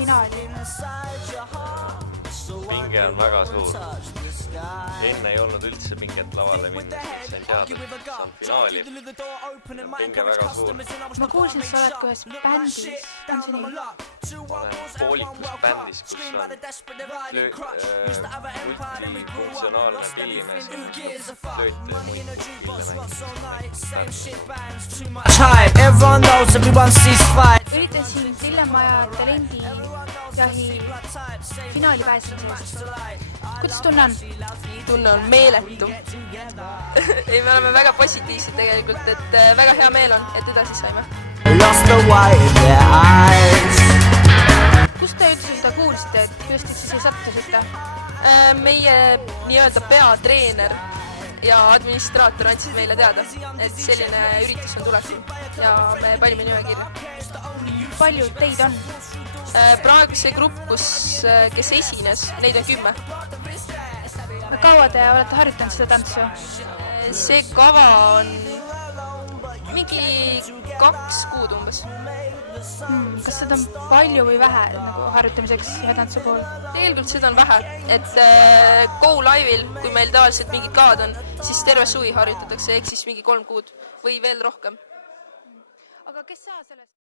finaali? Pinge on väga suur. Enne ei olnud üldse pinget lavale minna, sain teada, et saan finaali. Pinge väga suur. Ma kuulsin, sa oled ühes bändis. On see nii? Olen poolikus bändis, kus on multifunktsionaalne pillimees, flööt ja muid Üritan siin Lillemaja talendijahi finaali pääsemisest. Kuidas tunne on? Tunne on meeletu. Ei, me oleme väga positiivsed tegelikult, et väga hea meel on, et edasi saime. Kust te üldse seda kuulsite, et just siia sattusite? Meie nii-öelda peatreener ja administraator andsid meile teada, et selline üritus on tulekul ja me panime nimekirja. Palju teid on? Praegu see grupp, kes esines, neid on 10. Kaua te olete harjutanud seda tantsu? See kava on mingi 2 kuud umbes. Kas seda on palju või vähe nagu harjutamiseks ühe tantsu puhul? Tegelikult seda on vähe, et Go Live'il, kui meil tavaliselt mingid kavad on, siis terve suvi harjutatakse, ehk siis mingi 3 kuud või veel rohkem. Aga kes sa sellest?